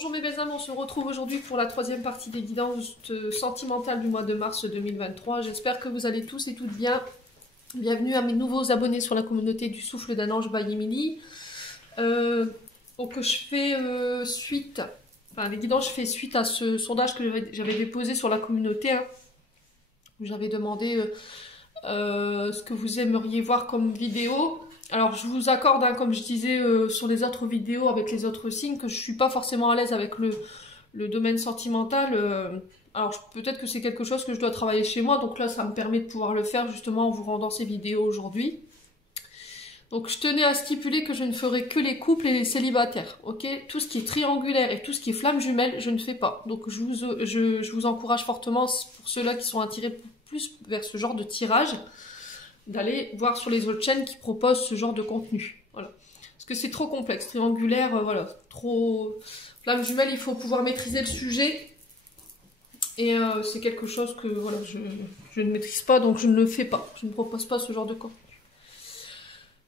Bonjour mes belles âmes, on se retrouve aujourd'hui pour la troisième partie des guidances sentimentales du mois de mars 2023. J'espère que vous allez tous et toutes bien. Bienvenue à mes nouveaux abonnés sur la communauté du Souffle d'un Ange by Emily. Donc je fais suite, enfin les guidances, je fais suite à ce sondage que j'avais déposé sur la communauté, hein, où j'avais demandé ce que vous aimeriez voir comme vidéo. Alors je vous accorde, hein, comme je disais sur les autres vidéos avec les autres signes, que je suis pas forcément à l'aise avec le domaine sentimental. Alors peut-être que c'est quelque chose que je dois travailler chez moi, donc là ça me permet de pouvoir le faire justement en vous rendant ces vidéos aujourd'hui. Donc je tenais à stipuler que je ne ferai que les couples et les célibataires, ok? Tout ce qui est triangulaire et tout ce qui est flamme jumelle, je ne fais pas. Donc je vous encourage fortement, pour ceux-là qui sont attirés plus vers ce genre de tirage, d'aller voir sur les autres chaînes qui proposent ce genre de contenu. Voilà. Parce que c'est trop complexe. Triangulaire, voilà, trop... Flamme jumelle, il faut pouvoir maîtriser le sujet. Et c'est quelque chose que voilà, je ne maîtrise pas, donc je ne le fais pas. Je ne propose pas ce genre de contenu.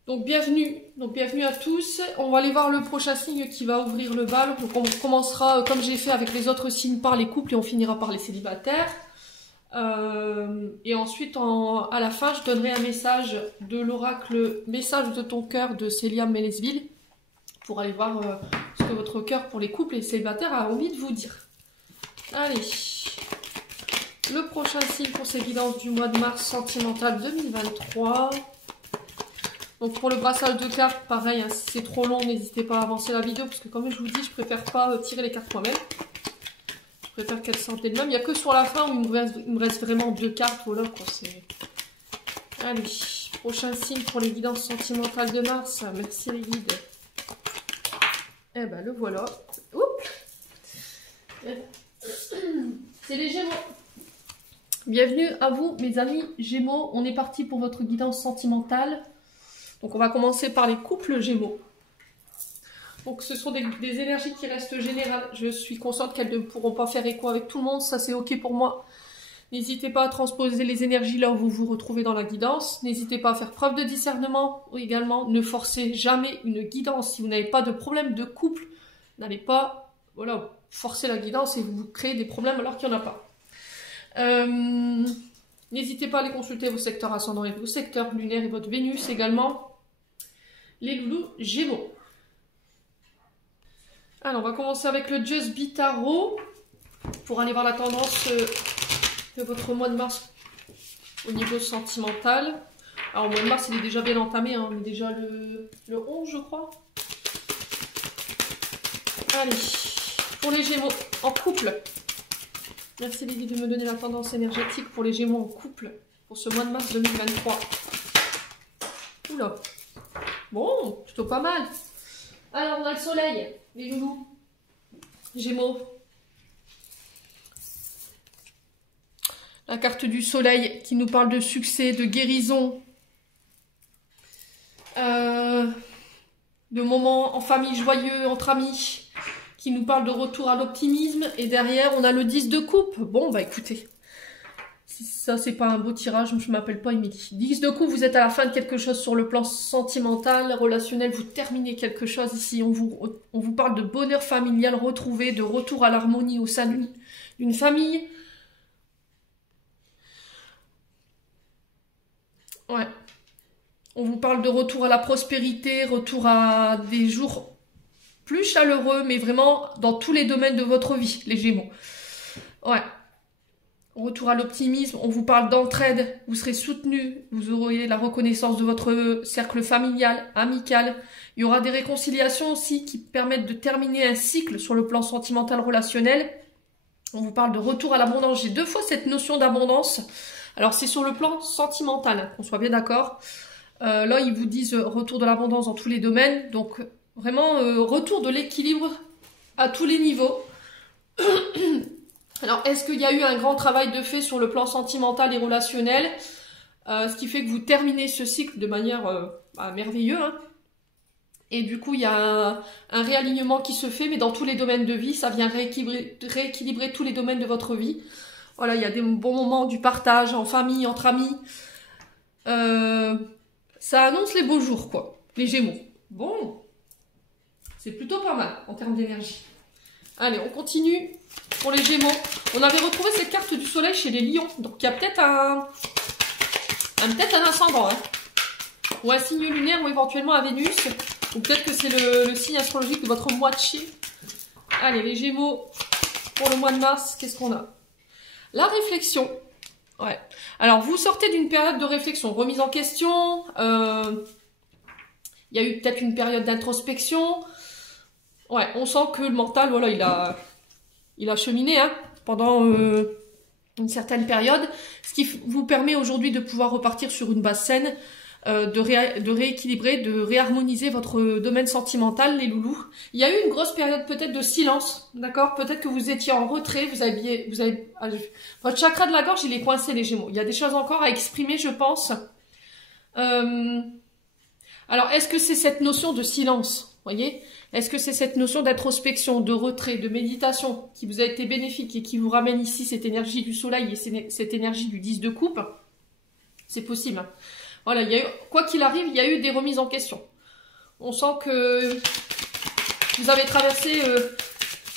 Donc bienvenue à tous. On va aller voir le prochain signe qui va ouvrir le bal. Donc on commencera, comme j'ai fait avec les autres signes, par les couples et on finira par les célibataires. Et ensuite, à la fin, je donnerai un message de l'oracle Message de ton cœur de Célia Mélesville pour aller voir ce que votre cœur pour les couples et les célibataires a envie de vous dire. Allez, le prochain signe pour ces guidances du mois de mars sentimental 2023. Donc pour le brassage de cartes, pareil, hein, si c'est trop long, n'hésitez pas à avancer la vidéo parce que comme je vous dis, je préfère pas tirer les cartes moi-même. Je préfère qu'elle sorte d'elle-même. Il n'y a que sur la fin où il me reste vraiment 2 cartes. Voilà quoi. Allez, prochain signe pour les guidances sentimentales de mars. Merci les guides. Eh ben le voilà. Oups. C'est les Gémeaux. Bienvenue à vous mes amis Gémeaux. On est parti pour votre guidance sentimentale. Donc on va commencer par les couples Gémeaux. Donc ce sont des énergies qui restent générales. Je suis consciente qu'elles ne pourront pas faire écho avec tout le monde. Ça c'est ok pour moi. N'hésitez pas à transposer les énergies là où vous vous retrouvez dans la guidance. N'hésitez pas à faire preuve de discernement également. Ne forcez jamais une guidance. Si vous n'avez pas de problème de couple, n'allez pas forcer la guidance et vous créez des problèmes alors qu'il n'y en a pas. N'hésitez pas à aller consulter vos secteurs ascendants et vos secteurs lunaires et votre Vénus également. Les loulous Gémeaux. Alors, on va commencer avec le Just Be Tarot pour aller voir la tendance de votre mois de mars au niveau sentimental. Alors, le mois de mars, il est déjà bien entamé, hein, on est déjà le 11, je crois. Allez, pour les Gémeaux en couple. Merci Lily de me donner la tendance énergétique pour les Gémeaux en couple pour ce mois de mars 2023. Oula. Bon, plutôt pas mal. Alors, on a le soleil. Les loulous, Gémeaux. La carte du soleil qui nous parle de succès, de guérison, de moments en famille joyeux, entre amis, qui nous parle de retour à l'optimisme. Et derrière, on a le 10 de coupe. Bon, bah écoutez, si ça c'est pas un beau tirage, je m'appelle pas Émilie. 10 de coupe, vous êtes à la fin de quelque chose sur le plan sentimental, relationnel, vous terminez quelque chose ici. On vous parle de bonheur familial retrouvé, de retour à l'harmonie au sein d'une famille. Ouais. On vous parle de retour à la prospérité, retour à des jours plus chaleureux, mais vraiment dans tous les domaines de votre vie, les Gémeaux. Ouais. Retour à l'optimisme, on vous parle d'entraide, vous serez soutenu, vous aurez la reconnaissance de votre cercle familial, amical. Il y aura des réconciliations aussi qui permettent de terminer un cycle sur le plan sentimental relationnel. On vous parle de retour à l'abondance. J'ai 2 fois cette notion d'abondance. Alors c'est sur le plan sentimental, hein, qu'on soit bien d'accord. Là, ils vous disent retour de l'abondance dans tous les domaines. Donc vraiment, retour de l'équilibre à tous les niveaux. Alors, est-ce qu'il y a eu un grand travail de fait sur le plan sentimental et relationnel, ce qui fait que vous terminez ce cycle de manière merveilleuse, hein. Et du coup, il y a un réalignement qui se fait, mais dans tous les domaines de vie, ça vient rééquilibrer tous les domaines de votre vie. Voilà, il y a des bons moments du partage en famille, entre amis. Ça annonce les beaux jours, quoi, les Gémeaux. Bon, c'est plutôt pas mal en termes d'énergie. Allez, on continue pour les Gémeaux. On avait retrouvé cette carte du soleil chez les Lions. Donc, il y a peut-être un ascendant, hein, ou un signe lunaire, ou éventuellement un Vénus. Ou peut-être que c'est le signe astrologique de votre moitié. Allez, les Gémeaux, pour le mois de mars, qu'est-ce qu'on a? La réflexion. Ouais. Alors, vous sortez d'une période de réflexion, remise en question. Il y a eu peut-être une période d'introspection. Ouais, on sent que le mental, voilà, il a cheminé hein, pendant une certaine période. Ce qui vous permet aujourd'hui de pouvoir repartir sur une base saine, de rééquilibrer, de réharmoniser votre domaine sentimental, les loulous. Il y a eu une grosse période peut-être de silence, d'accord? Peut-être que vous étiez en retrait, votre chakra de la gorge, il est coincé, les Gémeaux. Il y a des choses encore à exprimer, je pense. Alors, est-ce que c'est cette notion de silence, voyez? Est-ce que c'est cette notion d'introspection, de retrait, de méditation qui vous a été bénéfique et qui vous ramène ici cette énergie du soleil et cette énergie du 10 de coupe? C'est possible, hein. Voilà, quoi qu'il arrive, il y a eu des remises en question. On sent que vous avez traversé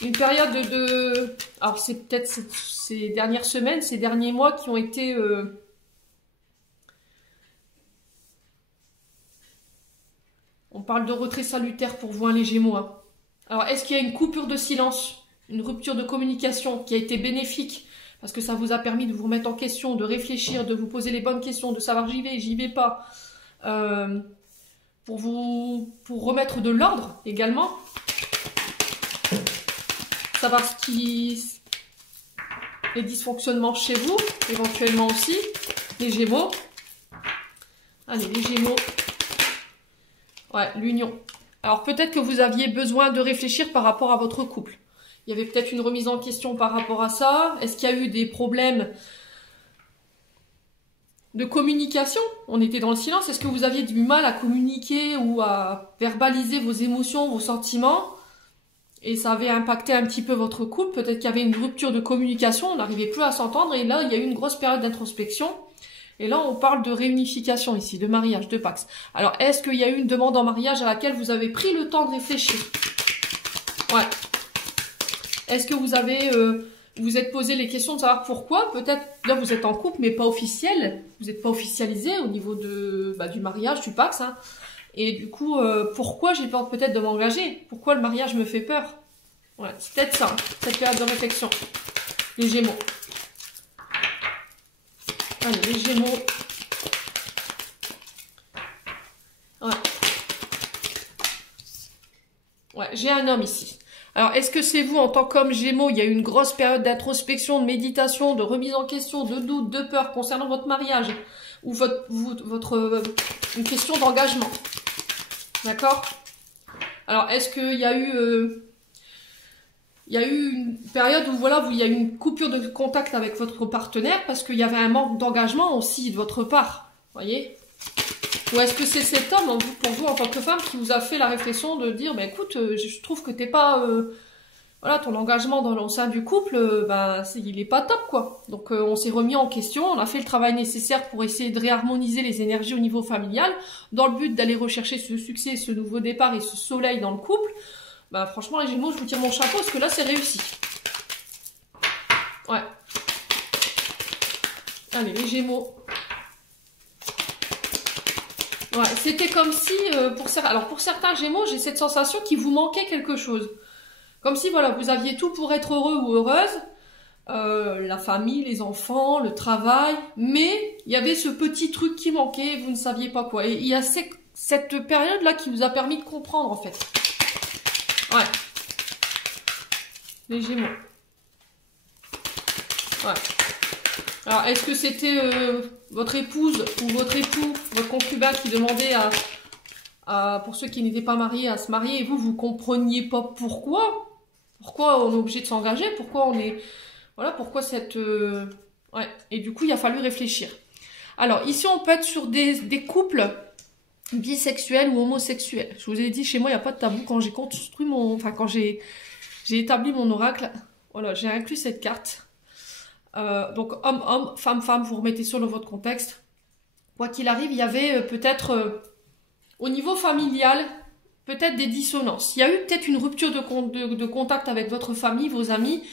une période de... Alors, c'est peut-être ces dernières semaines, ces derniers mois qui ont été... On parle de retrait salutaire pour vous, hein, les Gémeaux. Hein. Alors, est-ce qu'il y a une coupure de silence, une rupture de communication qui a été bénéfique? Parce que ça vous a permis de vous remettre en question, de réfléchir, de vous poser les bonnes questions, de savoir j'y vais pas. Pour remettre de l'ordre également. Savoir les dysfonctionnements chez vous, éventuellement aussi. Les Gémeaux. Allez, les Gémeaux. Ouais, l'union. Alors peut-être que vous aviez besoin de réfléchir par rapport à votre couple. Il y avait peut-être une remise en question par rapport à ça. Est-ce qu'il y a eu des problèmes de communication? On était dans le silence. Est-ce que vous aviez du mal à communiquer ou à verbaliser vos émotions, vos sentiments? Et ça avait impacté un petit peu votre couple. Peut-être qu'il y avait une rupture de communication. On n'arrivait plus à s'entendre. Et là, il y a eu une grosse période d'introspection. Et là, on parle de réunification ici, de mariage, de Pax. Alors, est-ce qu'il y a eu une demande en mariage à laquelle vous avez pris le temps de réfléchir? Ouais. Est-ce que vous avez, vous êtes posé les questions de savoir pourquoi? Peut-être, là, vous êtes en couple, mais pas officiel. Vous n'êtes pas officialisé au niveau du mariage, du Pax. Hein. Et du coup, pourquoi j'ai peur peut-être de m'engager? Pourquoi le mariage me fait peur? Ouais, c'est peut-être ça, hein, cette période de réflexion. Les Gémeaux. Allez, les Gémeaux. Ouais. Ouais, j'ai un homme ici. Alors, est-ce que c'est vous, en tant qu'homme Gémeaux, il y a eu une grosse période d'introspection, de méditation, de remise en question, de doute, de peur concernant votre mariage ou une question d'engagement? D'accord? Alors, est-ce qu'il y a eu... il y a eu une période où voilà, il y a eu une coupure de contact avec votre partenaire parce qu'il y avait un manque d'engagement aussi de votre part, voyez? Ou est-ce que c'est cet homme, pour vous en tant que femme, qui vous a fait la réflexion de dire, bah, écoute, je trouve que t'es pas, voilà, ton engagement au sein du couple, il est pas top, quoi. Donc on s'est remis en question, on a fait le travail nécessaire pour essayer de réharmoniser les énergies au niveau familial, dans le but d'aller rechercher ce succès, ce nouveau départ et ce soleil dans le couple. Bah franchement les Gémeaux, je vous tire mon chapeau parce que là c'est réussi. Ouais. Allez les Gémeaux. Ouais, c'était comme si, pour certains Gémeaux, j'ai cette sensation qu'il vous manquait quelque chose. Comme si voilà, vous aviez tout pour être heureux ou heureuse, la famille, les enfants, le travail, mais il y avait ce petit truc qui manquait, vous ne saviez pas quoi. Et il y a cette période-là qui vous a permis de comprendre en fait. Ouais. Les Gémeaux. Ouais. Alors, est-ce que c'était votre épouse ou votre époux, votre concubin qui demandait pour ceux qui n'étaient pas mariés, à se marier, et vous compreniez pas pourquoi? Pourquoi on est obligé de s'engager? Pourquoi on est... Voilà, pourquoi cette... Ouais, et du coup, il a fallu réfléchir. Alors, ici, on peut être sur des couples bisexuels ou homosexuels. Je vous ai dit, chez moi, il n'y a pas de tabou. Quand j'ai construit quand j'ai établi mon oracle, voilà, j'ai inclus cette carte. Donc, homme, femme, vous remettez sur votre contexte. Quoi qu'il arrive, il y avait peut-être, au niveau familial, peut-être des dissonances. Il y a eu peut-être une rupture de contact avec votre famille, vos amis.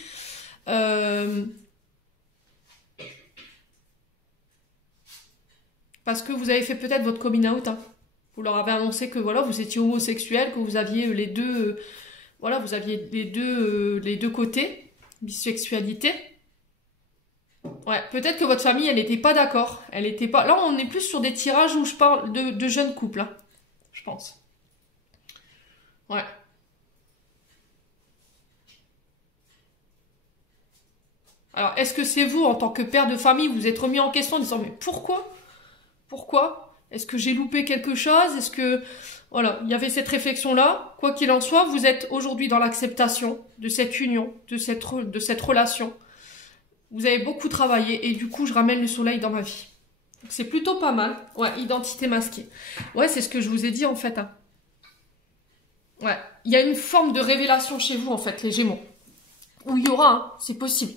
Parce que vous avez fait peut-être votre coming out. Hein. Vous leur avez annoncé que voilà, vous étiez homosexuel, que vous aviez les deux, voilà, vous aviez les deux côtés, bisexualité. Ouais, peut-être que votre famille, elle n'était pas d'accord. Elle était pas. Là, on est plus sur des tirages où je parle de jeunes couples, hein, je pense. Ouais. Alors, est-ce que c'est vous, en tant que père de famille, vous êtes remis en question en disant mais pourquoi? Pourquoi? Est-ce que j'ai loupé quelque chose? Est-ce que voilà, il y avait cette réflexion-là. Quoi qu'il en soit, vous êtes aujourd'hui dans l'acceptation de cette union, de cette relation. Vous avez beaucoup travaillé et du coup, je ramène le soleil dans ma vie. C'est plutôt pas mal. Ouais, identité masquée. Ouais, c'est ce que je vous ai dit en fait. Hein. Ouais, il y a une forme de révélation chez vous en fait, les Gémeaux. Où il y aura, hein, c'est possible.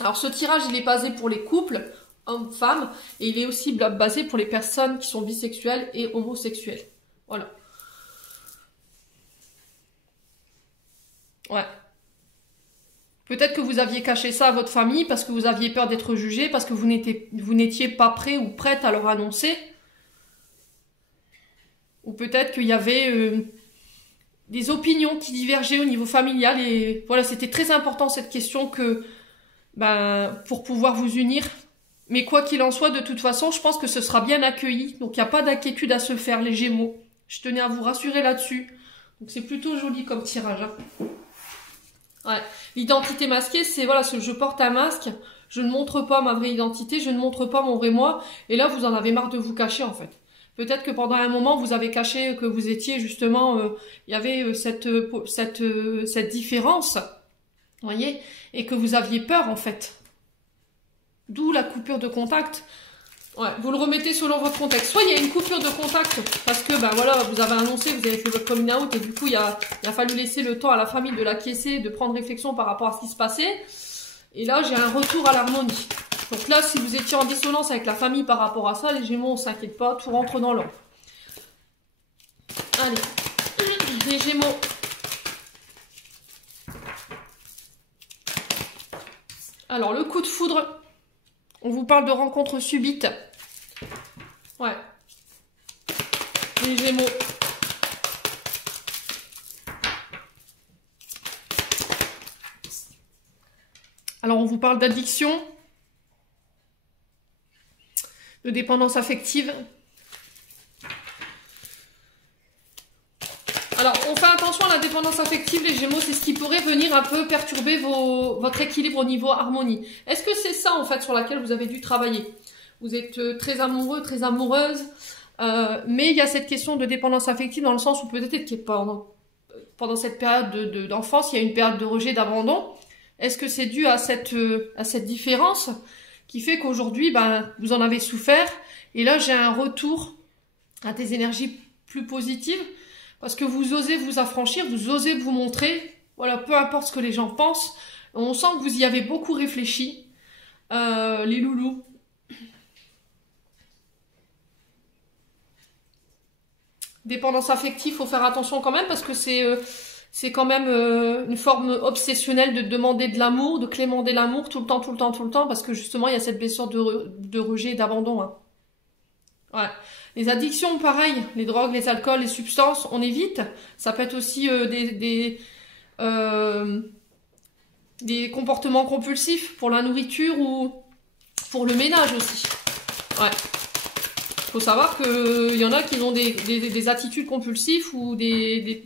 Alors ce tirage, il est basé pour les couples, hommes-femmes, et il est aussi basé pour les personnes qui sont bisexuelles et homosexuelles. Voilà. Ouais. Peut-être que vous aviez caché ça à votre famille parce que vous aviez peur d'être jugé, parce que vous n'étiez pas prêt ou prête à leur annoncer. Ou peut-être qu'il y avait des opinions qui divergeaient au niveau familial. Et voilà, c'était très important cette question que, pour pouvoir vous unir. Mais quoi qu'il en soit, de toute façon, je pense que ce sera bien accueilli. Donc il n'y a pas d'inquiétude à se faire, les Gémeaux. Je tenais à vous rassurer là-dessus. Donc c'est plutôt joli comme tirage. Hein. Ouais. L'identité masquée, c'est voilà, je porte un masque, je ne montre pas ma vraie identité, je ne montre pas mon vrai moi, et là vous en avez marre de vous cacher en fait. Peut-être que pendant un moment vous avez caché que vous étiez justement, il y avait cette différence, vous voyez, et que vous aviez peur en fait. D'où la coupure de contact. Ouais, vous le remettez selon votre contexte. Soit il y a une coupure de contact parce que voilà, vous avez annoncé, vous avez fait votre coming out et du coup il a fallu laisser le temps à la famille de l'acquiescer, de prendre réflexion par rapport à ce qui se passait. Et là j'ai un retour à l'harmonie. Donc là, si vous étiez en dissonance avec la famille par rapport à ça, les Gémeaux, on s'inquiète pas, tout rentre dans l'ordre. Allez, les Gémeaux. Alors le coup de foudre. On vous parle de rencontres subites. Ouais. Les Gémeaux. Alors, on vous parle d'addiction, de dépendance affective. Alors, on fait attention à la dépendance affective, les Gémeaux, c'est ce qui pourrait venir un peu perturber votre équilibre au niveau harmonie. Est-ce que c'est ça, en fait, sur laquelle vous avez dû travailler? Vous êtes très amoureux, très amoureuse, mais il y a cette question de dépendance affective dans le sens où peut-être que pendant cette période d'enfance, il y a une période de rejet, d'abandon. Est-ce que c'est dû à cette différence qui fait qu'aujourd'hui, vous en avez souffert et là, j'ai un retour à des énergies plus positives parce que vous osez vous affranchir, vous osez vous montrer, voilà, peu importe ce que les gens pensent. On sent que vous y avez beaucoup réfléchi, les loulous. Dépendance affective, faut faire attention quand même parce que c'est quand même une forme obsessionnelle de demander de l'amour, de clémenter l'amour tout le temps, tout le temps, tout le temps, parce que justement il y a cette blessure de rejet, d'abandon. Hein. Ouais. Les addictions, pareil, les drogues, les alcools, les substances, on évite. Ça peut être aussi des comportements compulsifs pour la nourriture ou pour le ménage aussi. Ouais. Faut savoir qu'il y en a qui ont des attitudes compulsives ou des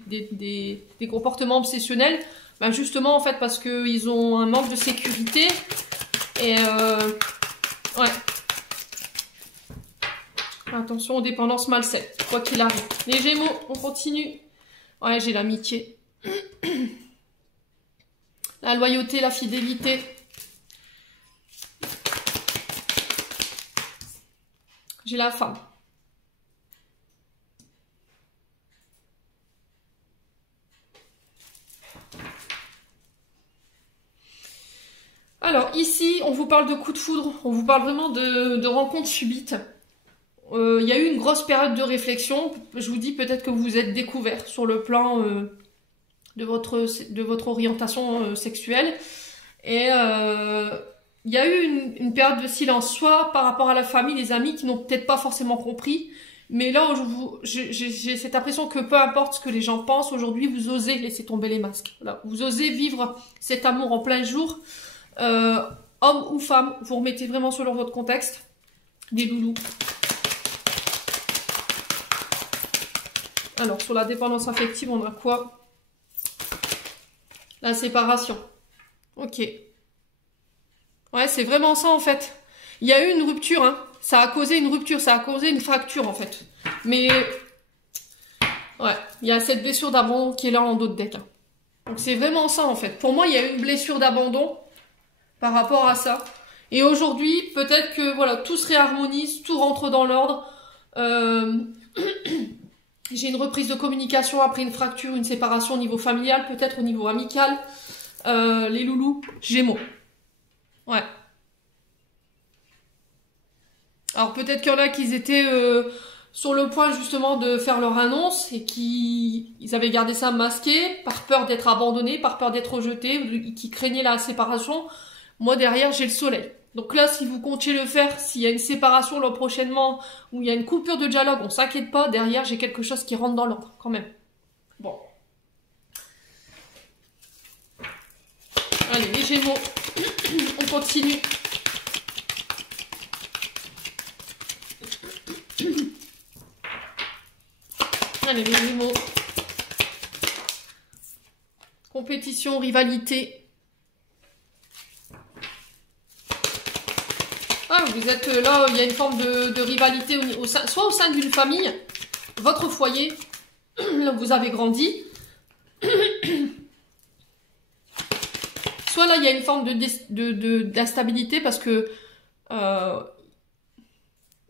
comportements obsessionnels, justement en fait parce qu'ils ont un manque de sécurité et ouais. Attention aux dépendances malsaines, quoi qu'il arrive. Les Gémeaux, on continue. Ouais, j'ai l'amitié. La loyauté, la fidélité. J'ai la femme. Alors ici, on vous parle de coup de foudre, on vous parle vraiment de rencontres subites. il y a eu une grosse période de réflexion. Je vous dis peut-être que vous vous êtes découvert sur le plan de votre orientation sexuelle. Et il y a eu une période de silence, soit par rapport à la famille, les amis qui n'ont peut-être pas forcément compris. Mais là, j'ai cette impression que peu importe ce que les gens pensent, aujourd'hui, vous osez laisser tomber les masques. Voilà. Vous osez vivre cet amour en plein jour. Homme ou femme, vous remettez vraiment selon votre contexte. Des loulous. Alors, sur la dépendance affective, on a quoi? La séparation. Ok. Ouais, c'est vraiment ça, en fait. Il y a eu une rupture, hein. Ça a causé une rupture, ça a causé une fracture, en fait. Mais, ouais, il y a cette blessure d'abandon qui est là en dos de deck. Hein. Donc, c'est vraiment ça, en fait. Pour moi, il y a eu une blessure d'abandon par rapport à ça. Et aujourd'hui, peut-être que, voilà, tout se réharmonise, tout rentre dans l'ordre. J'ai une reprise de communication après une fracture, une séparation au niveau familial, peut-être au niveau amical. Les loulous, Gémeaux. Ouais. Alors peut-être qu'il y en a qui étaient sur le point justement de faire leur annonce et ils avaient gardé ça masqué par peur d'être abandonnés, par peur d'être rejetés, qui craignaient la séparation. Moi derrière j'ai le soleil. Donc là si vous comptiez le faire, s'il y a une séparation là prochainement ou il y a une coupure de dialogue, on s'inquiète pas, derrière j'ai quelque chose qui rentre dans l'ordre quand même. Bon. Allez les Gémeaux, on continue. Allez les Gémeaux. Compétition, rivalité. Ah, vous êtes là, il y a une forme de rivalité soit au sein d'une famille, votre foyer, là où vous avez grandi. Soit là, il y a une forme d'instabilité parce que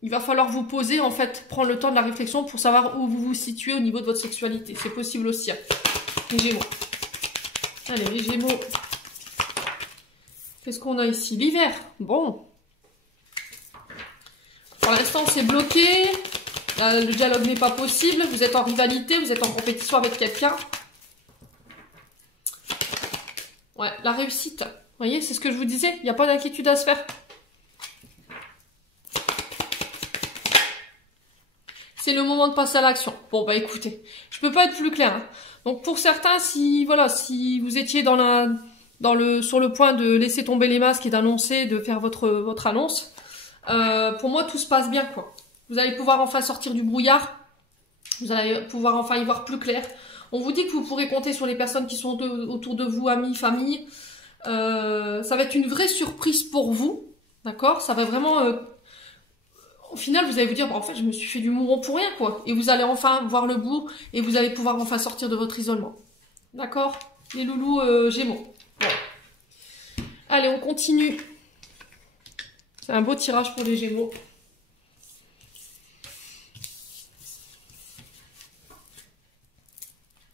il va falloir vous poser, en fait, prendre le temps de la réflexion pour savoir où vous vous situez au niveau de votre sexualité. C'est possible aussi. Hein. Les Gémeaux. Allez, les Gémeaux. Qu'est-ce qu'on a ici? L'hiver. Bon. Pour l'instant, c'est bloqué. Le dialogue n'est pas possible. Vous êtes en rivalité, vous êtes en compétition avec quelqu'un. Ouais, la réussite. Vous voyez, c'est ce que je vous disais. Il n'y a pas d'inquiétude à se faire. C'est le moment de passer à l'action. Bon, bah écoutez, je peux pas être plus clair. Hein. Donc pour certains, si vous étiez sur le point de laisser tomber les masques et d'annoncer, de faire votre annonce, pour moi tout se passe bien quoi. Vous allez pouvoir enfin sortir du brouillard. Vous allez pouvoir enfin y voir plus clair. On vous dit que vous pourrez compter sur les personnes qui sont autour de vous, amis, famille. Ça va être une vraie surprise pour vous, d'accord? Ça va vraiment... au final, vous allez vous dire, bon, en fait, je me suis fait du mouron pour rien, quoi. Et vous allez enfin voir le bout et vous allez pouvoir enfin sortir de votre isolement. D'accord? Les loulous Gémeaux. Bon. Allez, on continue. C'est un beau tirage pour les Gémeaux.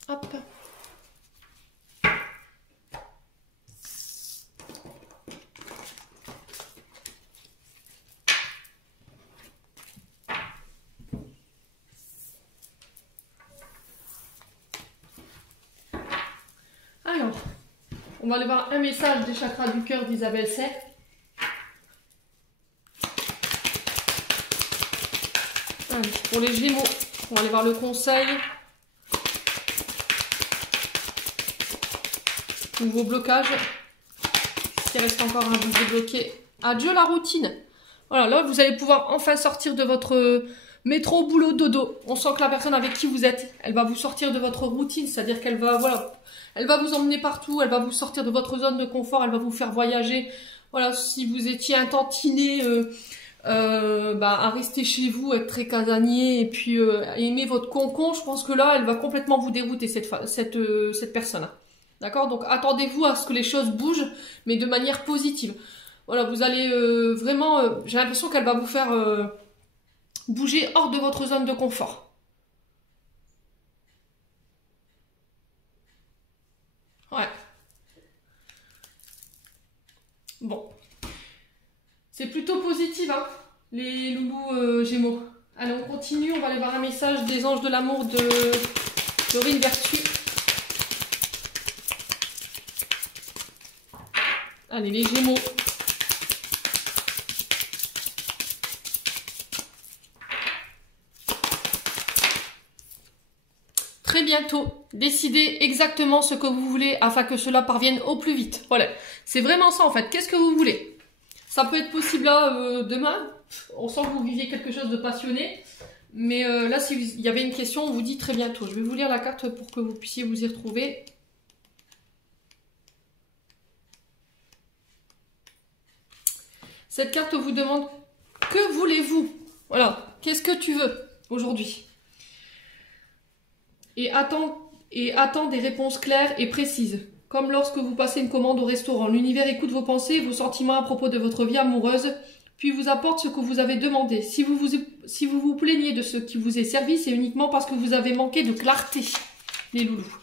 Hop. Alors, on va aller voir un message des chakras du cœur d'Isabelle Serre. Allez, pour les Gémeaux, on va aller voir le conseil. Nouveau blocage. Il reste encore à vous débloquer. Adieu la routine. Voilà, là vous allez pouvoir enfin sortir de votre métro, boulot, dodo. On sent que la personne avec qui vous êtes, elle va vous sortir de votre routine, c'est-à-dire qu'elle va, voilà, elle va vous emmener partout, elle va vous sortir de votre zone de confort, elle va vous faire voyager. Voilà, si vous étiez un tantinet à rester chez vous, être très casanier et puis aimer votre concon, je pense que là, elle va complètement vous dérouter cette personne. D'accord? Donc attendez-vous à ce que les choses bougent, mais de manière positive. Voilà, vous allez vraiment... j'ai l'impression qu'elle va vous faire bouger hors de votre zone de confort. Ouais. Bon. C'est plutôt positif, hein, les loulous Gémeaux. Allez, on continue. On va aller voir un message des anges de l'amour de Dorine Vertu. Allez, les Gémeaux. Très bientôt, décidez exactement ce que vous voulez afin que cela parvienne au plus vite. Voilà, c'est vraiment ça en fait. Qu'est-ce que vous voulez? Ça peut être possible là demain. On sent que vous viviez quelque chose de passionné. Mais là, s'il y avait une question, on vous dit très bientôt. Je vais vous lire la carte pour que vous puissiez vous y retrouver. Cette carte vous demande que voulez-vous? Voilà, qu'est-ce que tu veux aujourd'hui? Et attends des réponses claires et précises. Comme lorsque vous passez une commande au restaurant, l'univers écoute vos pensées et vos sentiments à propos de votre vie amoureuse, puis vous apporte ce que vous avez demandé. Si vous vous plaignez de ce qui vous est servi, c'est uniquement parce que vous avez manqué de clarté, les loulous.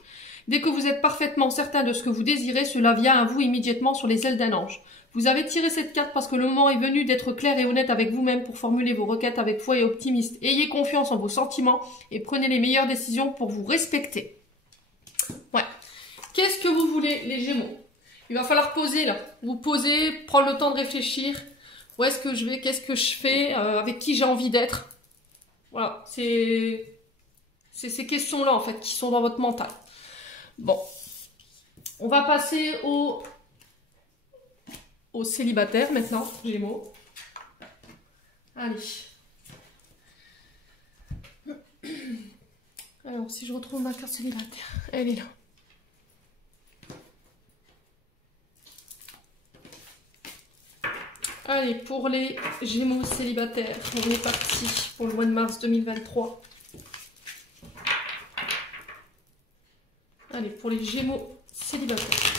Dès que vous êtes parfaitement certain de ce que vous désirez, cela vient à vous immédiatement sur les ailes d'un ange. Vous avez tiré cette carte parce que le moment est venu d'être clair et honnête avec vous-même pour formuler vos requêtes avec foi et optimiste. Ayez confiance en vos sentiments et prenez les meilleures décisions pour vous respecter. Ouais. Qu'est-ce que vous voulez, les Gémeaux? Il va falloir poser là. Vous posez, prendre le temps de réfléchir. Où est-ce que je vais? Qu'est-ce que je fais? Avec qui j'ai envie d'être? Voilà. C'est ces questions-là, en fait, qui sont dans votre mental. Bon. On va passer aux célibataires maintenant, Gémeaux. Allez. Alors, si je retrouve ma carte célibataire, elle est là. Allez, pour les Gémeaux célibataires, on est parti pour le mois de mars 2023. Allez, pour les Gémeaux célibataires.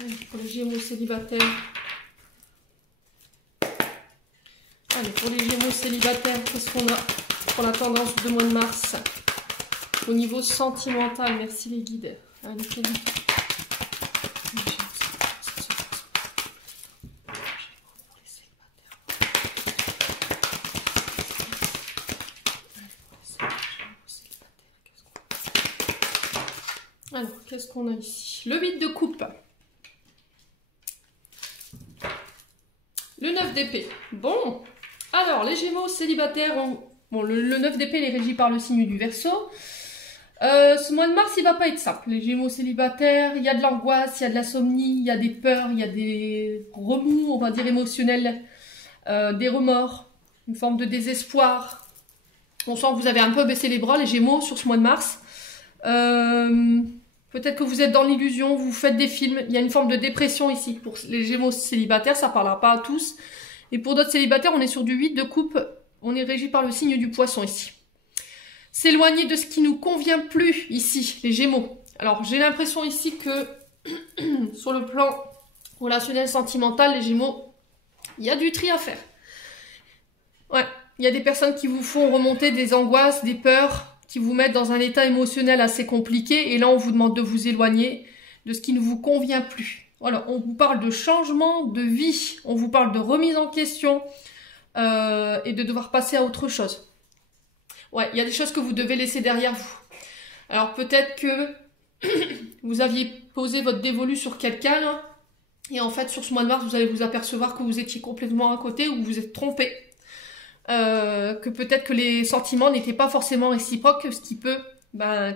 Allez, pour les Gémeaux célibataires. Allez, pour les Gémeaux célibataires, qu'est-ce qu'on a pour la tendance du mois de mars? Au niveau sentimental, merci les guides. Allez, alors, qu'est-ce qu'on a ici? Le 8 de coupe. Le 9 d'épée. Bon, alors, les Gémeaux célibataires, bon, le 9 d'épée est régi par le signe du Verseau. Ce mois de mars, il va pas être simple. Les Gémeaux célibataires, il y a de l'angoisse, il y a de l'insomnie, il y a des peurs, il y a des remous, on va dire émotionnels, des remords, une forme de désespoir. On sent que vous avez un peu baissé les bras, les Gémeaux, sur ce mois de mars. Peut-être que vous êtes dans l'illusion, vous faites des films. Il y a une forme de dépression ici. Pour les Gémeaux célibataires, ça ne parlera pas à tous. Et pour d'autres célibataires, on est sur du 8 de coupe. On est régi par le signe du Poisson ici. S'éloigner de ce qui nous convient plus ici, les Gémeaux. Alors, j'ai l'impression ici que sur le plan relationnel, sentimental, les Gémeaux, il y a du tri à faire. Ouais, il y a des personnes qui vous font remonter des angoisses, des peurs, qui vous mettent dans un état émotionnel assez compliqué. Et là, on vous demande de vous éloigner de ce qui ne vous convient plus. Voilà, on vous parle de changement de vie. On vous parle de remise en question et de devoir passer à autre chose. Ouais, il y a des choses que vous devez laisser derrière vous. Alors peut-être que vous aviez posé votre dévolu sur quelqu'un, là, et en fait, sur ce mois de mars, vous allez vous apercevoir que vous étiez complètement à côté ou que vous êtes trompé. Que peut-être que les sentiments n'étaient pas forcément réciproques, ce qui peut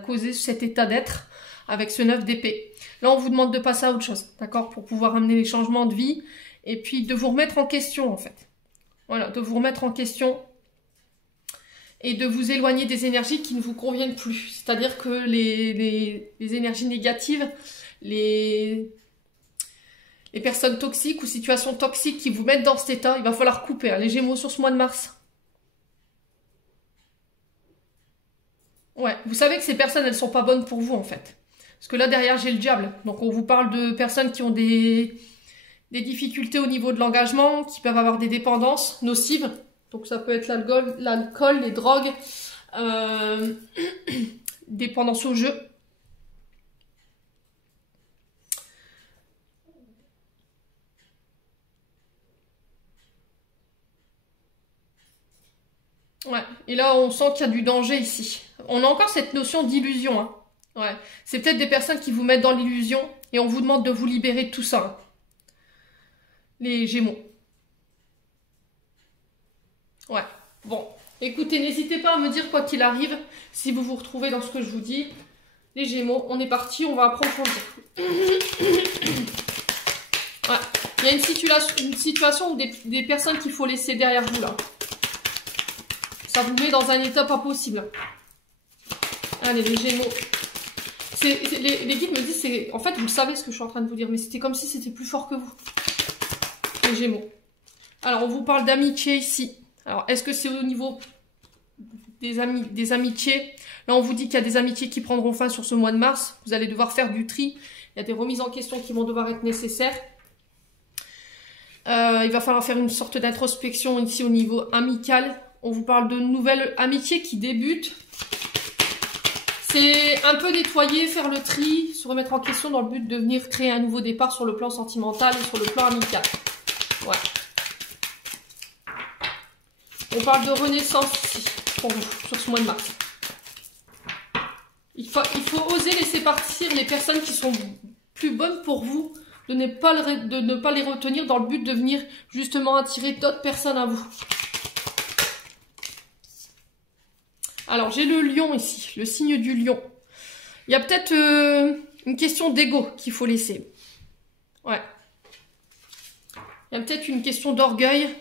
causer cet état d'être avec ce 9 d'épée. Là, on vous demande de passer à autre chose, d'accord, pour pouvoir amener les changements de vie et puis de vous remettre en question, en fait. Voilà, de vous remettre en question et de vous éloigner des énergies qui ne vous conviennent plus. C'est-à-dire que les énergies négatives, les personnes toxiques ou situations toxiques qui vous mettent dans cet état, il va falloir couper, hein, les Gémeaux sur ce mois de mars. Ouais, vous savez que ces personnes, elles sont pas bonnes pour vous, en fait. Parce que là, derrière, j'ai le diable. Donc, on vous parle de personnes qui ont des difficultés au niveau de l'engagement, qui peuvent avoir des dépendances nocives. Donc, ça peut être l'alcool, les drogues, dépendance au jeu. Ouais, et là on sent qu'il y a du danger ici. On a encore cette notion d'illusion, hein. Ouais, c'est peut-être des personnes qui vous mettent dans l'illusion et on vous demande de vous libérer de tout ça, hein. Les Gémeaux. Ouais, bon. Écoutez, n'hésitez pas à me dire quoi qu'il arrive, si vous vous retrouvez dans ce que je vous dis. Les Gémeaux, on est parti, on va approfondir. Ouais, il y a une situation où des personnes qu'il faut laisser derrière vous, là. Ça vous met dans un état pas possible. Allez, les Gémeaux. Les guides me disent, en fait, vous le savez ce que je suis en train de vous dire, mais c'était comme si c'était plus fort que vous. Les Gémeaux. Alors, on vous parle d'amitié ici. Alors, est-ce que c'est au niveau des amitiés? Là, on vous dit qu'il y a des amitiés qui prendront fin sur ce mois de mars. Vous allez devoir faire du tri. Il y a des remises en question qui vont devoir être nécessaires. Il va falloir faire une sorte d'introspection ici au niveau amical. On vous parle de nouvelles amitiés qui débutent. C'est un peu nettoyer, faire le tri, se remettre en question dans le but de venir créer un nouveau départ sur le plan sentimental et sur le plan amical. Ouais. On parle de renaissance ici, pour vous, sur ce mois de mars. Il faut oser laisser partir les personnes qui sont plus bonnes pour vous, de ne pas les retenir dans le but de venir justement attirer d'autres personnes à vous. Alors, j'ai le lion ici, le signe du lion. Il y a peut-être une question d'ego qu'il faut laisser. Ouais. Il y a peut-être une question d'orgueil.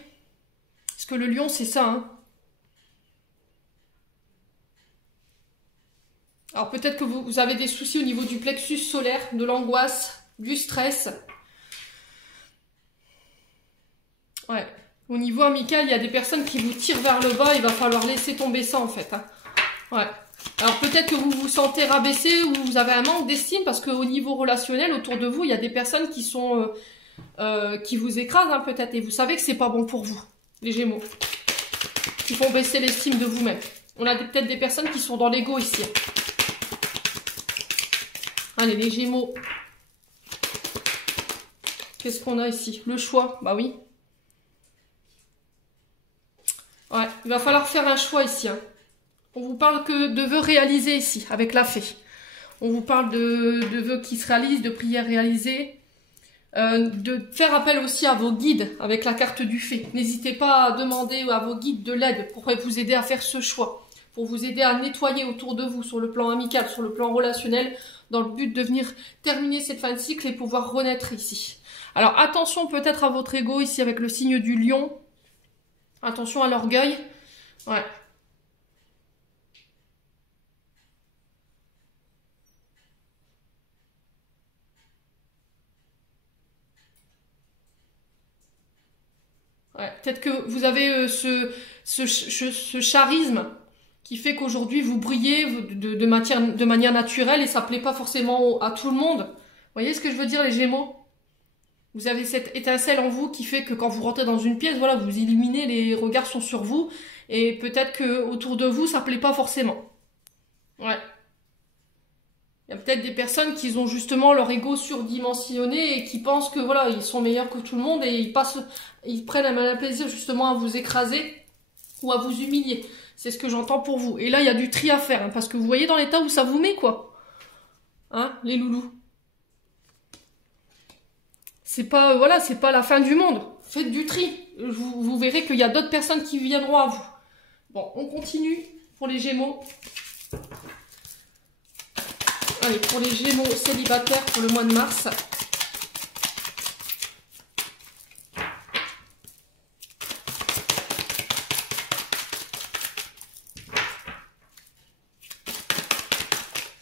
Parce que le lion, c'est ça, hein. Alors, peut-être que vous avez des soucis au niveau du plexus solaire, de l'angoisse, du stress. Ouais. Au niveau amical, il y a des personnes qui vous tirent vers le bas. Il va falloir laisser tomber ça, en fait, hein. Ouais. Alors peut-être que vous vous sentez rabaissé ou vous avez un manque d'estime parce qu'au niveau relationnel, autour de vous, il y a des personnes qui sont qui vous écrasent, hein, peut-être. Et vous savez que c'est pas bon pour vous, les Gémeaux. Qui font baisser l'estime de vous-même. On a peut-être des personnes qui sont dans l'ego ici. Allez, les Gémeaux. Qu'est-ce qu'on a ici? Le choix, bah oui. Ouais, il va falloir faire un choix ici, hein. On vous parle que de vœux réalisés ici, avec la fée. On vous parle de vœux qui se réalisent, de prières réalisées. De faire appel aussi à vos guides, avec la carte du fée. N'hésitez pas à demander à vos guides de l'aide pour vous aider à faire ce choix. Pour vous aider à nettoyer autour de vous, sur le plan amical, sur le plan relationnel, dans le but de venir terminer cette fin de cycle et pouvoir renaître ici. Alors attention peut-être à votre ego ici, avec le signe du lion. Attention à l'orgueil. Ouais. Ouais, peut-être que vous avez ce charisme qui fait qu'aujourd'hui vous brillez de manière naturelle et ça plaît pas forcément à tout le monde. Vous voyez ce que je veux dire, les Gémeaux? Vous avez cette étincelle en vous qui fait que quand vous rentrez dans une pièce, voilà, vous illuminez, les regards sont sur vous et peut-être que autour de vous ça plaît pas forcément. Ouais. Il y a peut-être des personnes qui ont justement leur ego surdimensionné et qui pensent que voilà, ils sont meilleurs que tout le monde et ils prennent un malin plaisir justement à vous écraser ou à vous humilier. C'est ce que j'entends pour vous. Et là, il y a du tri à faire, hein, parce que vous voyez dans l'état où ça vous met, quoi. Hein, les loulous. C'est pas, voilà, c'est pas la fin du monde. Faites du tri. Vous verrez qu'il y a d'autres personnes qui viendront à vous. Bon, on continue pour les Gémeaux. Allez, pour les Gémeaux célibataires pour le mois de mars.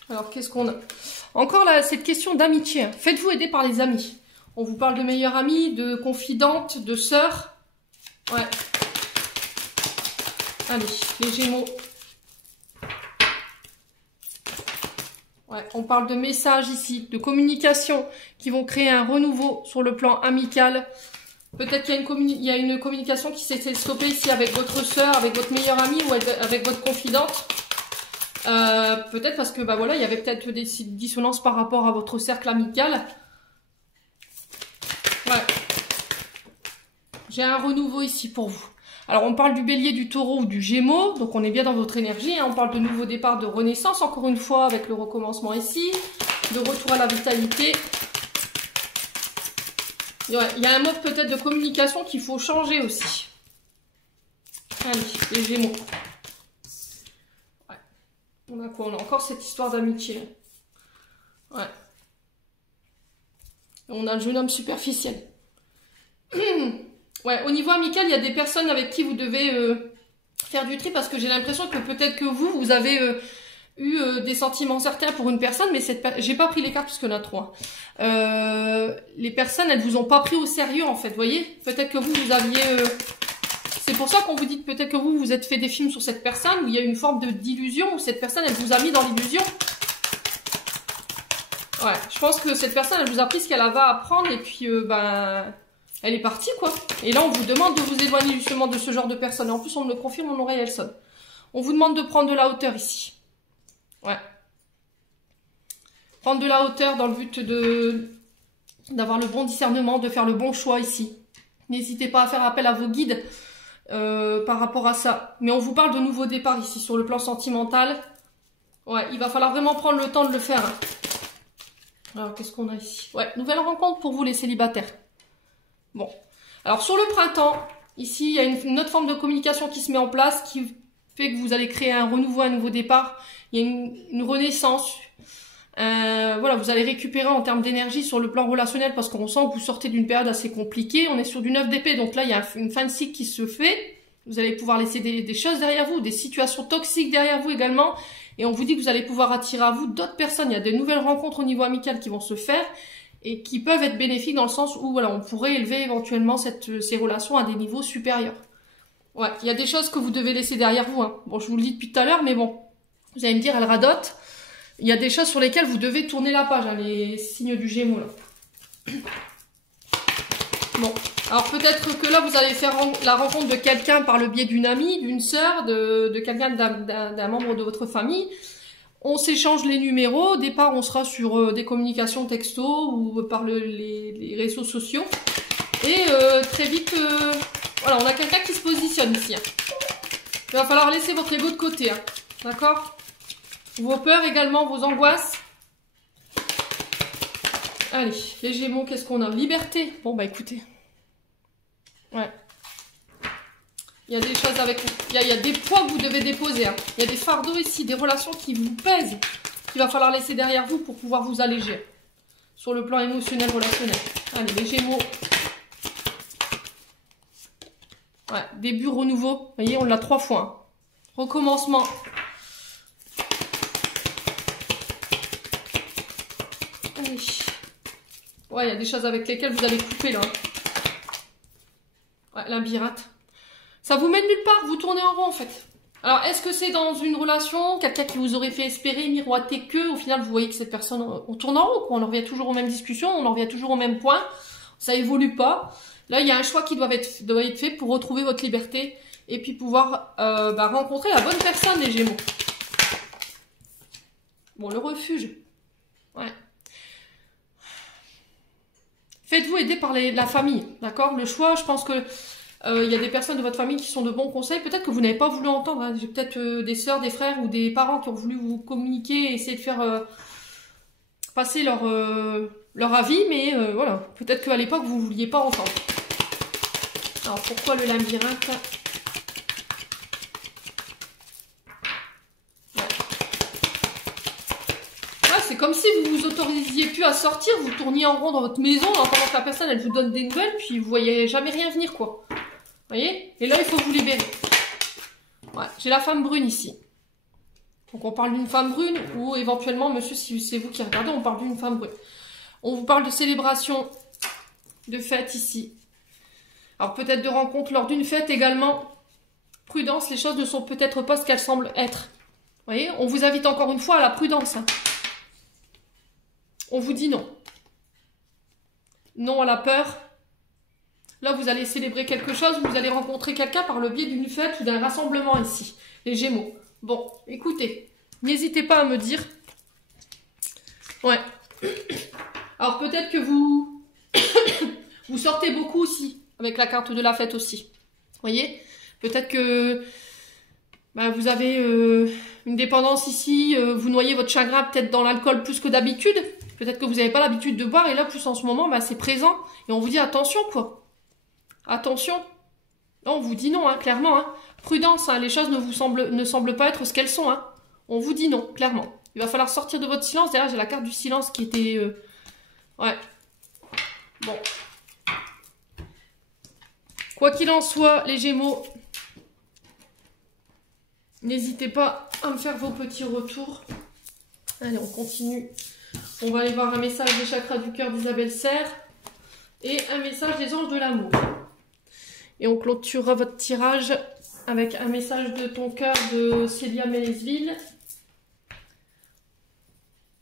Alors, qu'est-ce qu'on a? Encore là, cette question d'amitié. Hein. Faites-vous aider par les amis. On vous parle de meilleures amies, de confidentes, de sœurs. Ouais. Allez, les Gémeaux. Ouais, on parle de messages ici, de communication qui vont créer un renouveau sur le plan amical. Peut-être qu'il y a une communication qui s'est stoppée ici avec votre sœur, avec votre meilleure amie ou avec votre confidente. Peut-être parce que bah voilà, il y avait peut-être des dissonances par rapport à votre cercle amical. Ouais. J'ai un renouveau ici pour vous. Alors, on parle du bélier, du taureau ou du gémeaux, donc on est bien dans votre énergie. Hein. On parle de nouveau départ, de renaissance, encore une fois, avec le recommencement ici, de retour à la vitalité. Il y a un mode peut-être de communication qu'il faut changer aussi. Allez, les gémeaux. Ouais. On a quoi? On a encore cette histoire d'amitié. Ouais. On a le jeune homme superficiel. Ouais, au niveau amical, il y a des personnes avec qui vous devez faire du tri parce que j'ai l'impression que peut-être que vous avez eu des sentiments certains pour une personne, mais j'ai pas pris les cartes puisqu'il y en a trois. Les personnes, elles vous ont pas pris au sérieux en fait, vous voyez? Peut-être que vous aviez... C'est pour ça qu'on vous dit peut-être que vous êtes fait des films sur cette personne où il y a une forme d'illusion, où cette personne, elle vous a mis dans l'illusion. Ouais, je pense que cette personne, elle vous a pris ce qu'elle avait à apprendre et puis, elle est partie, quoi. Et là, on vous demande de vous éloigner justement de ce genre de personne. Et en plus, on me le confirme, mon oreille, elle sonne. On vous demande de prendre de la hauteur ici. Ouais. Prendre de la hauteur dans le but d'avoir le bon discernement, de faire le bon choix ici. N'hésitez pas à faire appel à vos guides par rapport à ça. Mais on vous parle de nouveau départ ici, sur le plan sentimental. Ouais, il va falloir vraiment prendre le temps de le faire. Hein. Alors, qu'est-ce qu'on a ici? Ouais, nouvelle rencontre pour vous les célibataires. Bon. Alors, sur le printemps, ici, il y a une autre forme de communication qui se met en place, qui fait que vous allez créer un renouveau, un nouveau départ. Il y a une renaissance. Voilà, vous allez récupérer en termes d'énergie sur le plan relationnel, parce qu'on sent que vous sortez d'une période assez compliquée. On est sur du 9 d'épée, donc là, il y a une fin de cycle qui se fait. Vous allez pouvoir laisser des choses derrière vous, des situations toxiques derrière vous également. Et on vous dit que vous allez pouvoir attirer à vous d'autres personnes. Il y a de nouvelles rencontres au niveau amical qui vont se faire et qui peuvent être bénéfiques dans le sens où voilà, on pourrait élever éventuellement ces relations à des niveaux supérieurs. Ouais, il y a des choses que vous devez laisser derrière vous. Hein. Bon, je vous le dis depuis tout à l'heure, mais bon, vous allez me dire, elle radote. Il y a des choses sur lesquelles vous devez tourner la page, hein, les signes du Gémeaux là. Bon, alors peut-être que là, vous allez faire la rencontre de quelqu'un par le biais d'une amie, d'une sœur, de quelqu'un d'un membre de votre famille. On s'échange les numéros. Au départ, on sera sur des communications texto ou par les réseaux sociaux. Et très vite, voilà, on a quelqu'un qui se positionne ici. Hein. Il va falloir laisser votre ego de côté, hein, d'accord? Vos peurs également, vos angoisses. Allez, les Gémeaux, qu'est-ce qu'on a? Liberté. Bon, bah écoutez. Ouais. Il y a des choses avec... Il y a des poids que vous devez déposer. Hein. Il y a des fardeaux ici, des relations qui vous pèsent, qu'il va falloir laisser derrière vous pour pouvoir vous alléger. Sur le plan émotionnel, relationnel. Allez, les Gémeaux. Ouais, début, renouveau. Vous voyez, on l'a 3 fois. Hein. Recommencement. Allez. Ouais, il y a des choses avec lesquelles vous allez couper, là. Ouais, labyrinthe. Ça vous mène nulle part, vous tournez en rond, en fait. Alors, est-ce que c'est dans une relation, quelqu'un qui vous aurait fait espérer, miroiter que, au final, vous voyez que cette personne, on tourne en rond, quoi. On en revient toujours aux mêmes discussions, on en revient toujours au même point. Ça évolue pas. Là, il y a un choix qui doit être fait pour retrouver votre liberté et puis pouvoir rencontrer la bonne personne, les Gémeaux. Bon, le refuge. Ouais. Faites-vous aider par la famille, d'accord? Le choix, je pense que il y a des personnes de votre famille qui sont de bons conseils. Peut-être que vous n'avez pas voulu entendre. Hein. J'ai peut-être des sœurs, des frères ou des parents qui ont voulu vous communiquer et essayer de faire passer leur avis. Mais voilà, peut-être qu'à l'époque, vous ne vouliez pas entendre. Alors, pourquoi le labyrinthe? C'est comme si vous vous autorisiez plus à sortir, vous tourniez en rond dans votre maison, en attendant que la personne, elle vous donne des nouvelles, puis vous voyez jamais rien venir, quoi. Vous voyez? Et là, il faut vous libérer. Ouais, j'ai la femme brune ici. Donc, on parle d'une femme brune, ou éventuellement, monsieur, si c'est vous qui regardez, on parle d'une femme brune. On vous parle de célébration, de fête ici. Alors, peut-être de rencontre lors d'une fête également. Prudence, les choses ne sont peut-être pas ce qu'elles semblent être. Vous voyez? On vous invite encore une fois à la prudence, hein. On vous dit non. Non à la peur. Là, vous allez célébrer quelque chose, vous allez rencontrer quelqu'un par le biais d'une fête ou d'un rassemblement ici. Les Gémeaux. Bon, écoutez, n'hésitez pas à me dire. Ouais. Alors, peut-être que vous sortez beaucoup aussi, avec la carte de la fête aussi. Vous voyez? Peut-être que bah, vous avez une dépendance ici, vous noyez votre chagrin peut-être dans l'alcool plus que d'habitude. Peut-être que vous n'avez pas l'habitude de boire et là, plus en ce moment, bah, c'est présent. Et on vous dit attention, quoi. Attention. Non, on vous dit non, hein, clairement. Hein. Prudence, hein, les choses ne semblent pas être ce qu'elles sont. Hein. On vous dit non, clairement. Il va falloir sortir de votre silence. Derrière, j'ai la carte du silence qui était... Ouais. Bon. Quoi qu'il en soit, les Gémeaux, n'hésitez pas à me faire vos petits retours. Allez, on continue. On va aller voir un message des chakras du cœur d'Isabelle Serre et un message des anges de l'amour. Et on clôturera votre tirage avec un message de ton cœur de Célia Mélesville.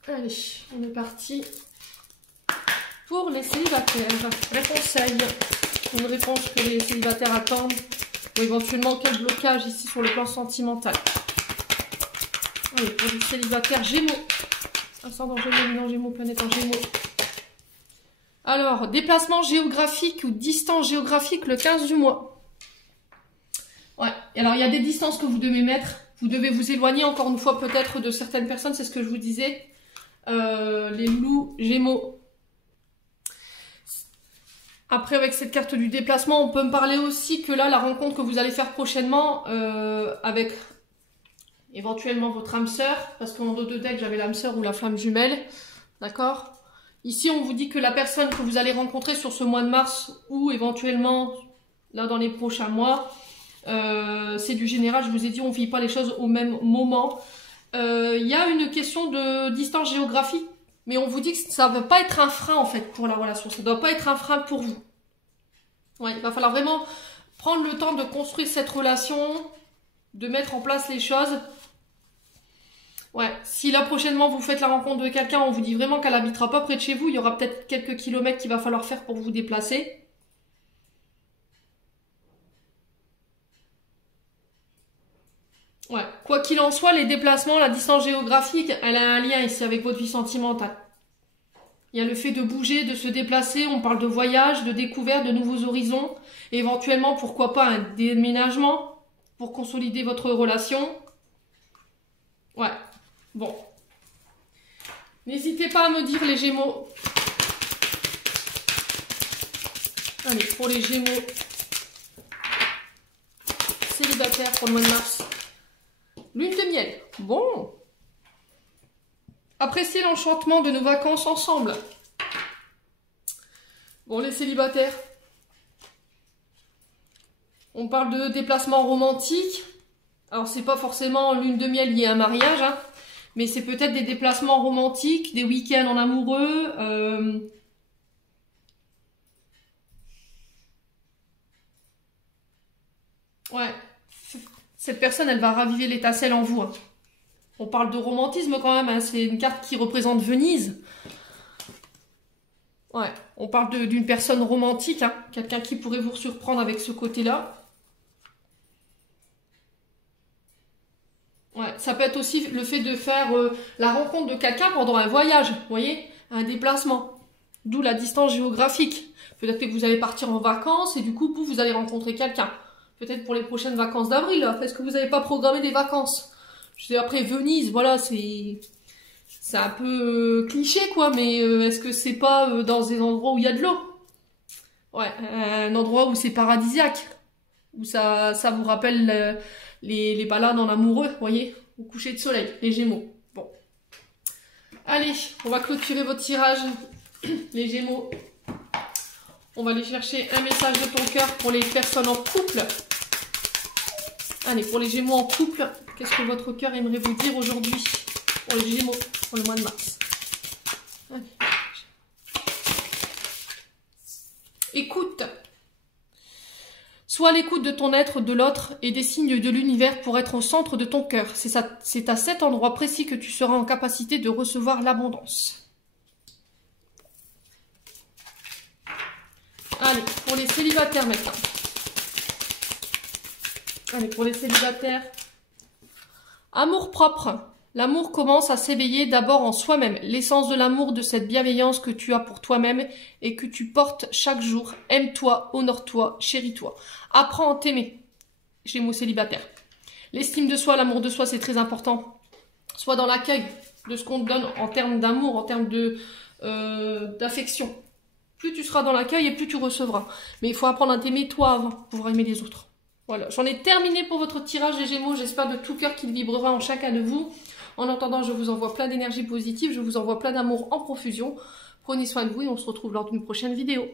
Allez, on est parti pour les célibataires. Un conseil, une réponse que les célibataires attendent, ou éventuellement quel blocage ici sur le plan sentimental. Allez, pour les célibataires Gémeaux. Ascendant Gémeaux, Gémeaux, planète en Gémeaux. Alors, déplacement géographique ou distance géographique le 15 du mois. Ouais, et alors il y a des distances que vous devez mettre. Vous devez vous éloigner encore une fois peut-être de certaines personnes, c'est ce que je vous disais. Les loups Gémeaux. Après, avec cette carte du déplacement, on peut me parler aussi que là, la rencontre que vous allez faire prochainement avec éventuellement votre âme sœur, parce qu'en dos de deck, j'avais l'âme sœur ou la flamme jumelle, d'accord? Ici, on vous dit que la personne que vous allez rencontrer sur ce mois de mars ou éventuellement là dans les prochains mois, c'est du général, je vous ai dit, on ne vit pas les choses au même moment. Il y a une question de distance géographique, mais on vous dit que ça ne va pas être un frein en fait pour la relation, ça ne doit pas être un frein pour vous. Ouais, il va falloir vraiment prendre le temps de construire cette relation, de mettre en place les choses. Ouais, si là prochainement vous faites la rencontre de quelqu'un, on vous dit vraiment qu'elle habitera pas près de chez vous, il y aura peut-être quelques kilomètres qu'il va falloir faire pour vous déplacer. Ouais, quoi qu'il en soit, les déplacements, la distance géographique, elle a un lien ici avec votre vie sentimentale. Il y a le fait de bouger, de se déplacer, on parle de voyage, de découverte, de nouveaux horizons, et éventuellement, pourquoi pas, un déménagement pour consolider votre relation. Ouais, bon. N'hésitez pas à me dire les Gémeaux. Allez, pour les Gémeaux célibataires pour le mois de mars. Lune de miel. Bon. Appréciez l'enchantement de nos vacances ensemble. Bon, les célibataires. On parle de déplacement romantique. Alors, c'est pas forcément lune de miel liée à un mariage, hein, mais c'est peut-être des déplacements romantiques, des week-ends en amoureux. Ouais. Cette personne, elle va raviver l'étincelle en vous. Hein. On parle de romantisme quand même, hein. C'est une carte qui représente Venise. Ouais, on parle d'une personne romantique, hein. Quelqu'un qui pourrait vous surprendre avec ce côté-là. Ouais, ça peut être aussi le fait de faire la rencontre de quelqu'un pendant un voyage, vous voyez, un déplacement. D'où la distance géographique. Peut-être que vous allez partir en vacances et du coup, vous allez rencontrer quelqu'un. Peut-être pour les prochaines vacances d'avril. Est-ce que vous n'avez pas programmé des vacances? Je sais, après Venise, voilà, c'est un peu cliché, quoi, mais est-ce que c'est pas dans des endroits où il y a de l'eau? Ouais, un endroit où c'est paradisiaque, où ça vous rappelle les balades en amoureux, vous voyez, au coucher de soleil, les Gémeaux. Bon. Allez, on va clôturer votre tirage, les Gémeaux. On va aller chercher un message de ton cœur pour les personnes en couple. Allez, pour les Gémeaux en couple, qu'est-ce que votre cœur aimerait vous dire aujourd'hui pour les Gémeaux, pour le mois de mars? Allez. Écoute. Sois à l'écoute de ton être, de l'autre et des signes de l'univers pour être au centre de ton cœur. C'est à cet endroit précis que tu seras en capacité de recevoir l'abondance. Allez, pour les célibataires maintenant. Allez, pour les célibataires. Amour propre. L'amour commence à s'éveiller d'abord en soi-même. L'essence de l'amour, de cette bienveillance que tu as pour toi-même et que tu portes chaque jour. Aime-toi, honore-toi, chéris-toi. Apprends à t'aimer. Gémeaux célibataires. L'estime de soi, l'amour de soi, c'est très important. Soit dans l'accueil de ce qu'on te donne en termes d'amour, en termes d'affection. Plus tu seras dans l'accueil et plus tu recevras. Mais il faut apprendre à t'aimer toi avant pour pouvoir aimer les autres. Voilà, j'en ai terminé pour votre tirage des Gémeaux. J'espère de tout cœur qu'il vibrera en chacun de vous. En attendant, je vous envoie plein d'énergie positive. Je vous envoie plein d'amour en profusion. Prenez soin de vous et on se retrouve lors d'une prochaine vidéo.